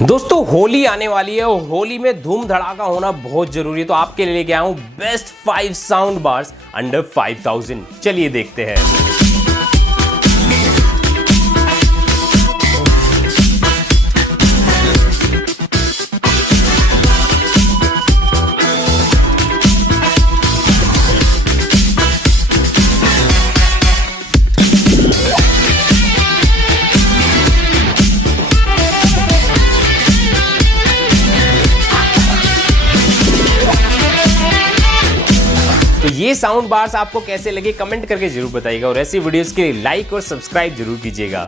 दोस्तों होली आने वाली है और होली में धूम धड़ाका होना बहुत जरूरी है। तो आपके लिए लेके आया हूं बेस्ट 5 साउंड बार्स अंडर 5000। चलिए देखते हैं। तो ये साउंड बार्स आपको कैसे लगे कमेंट करके जरूर बताइएगा और ऐसी वीडियोस के लिए लाइक और सब्सक्राइब जरूर कीजिएगा।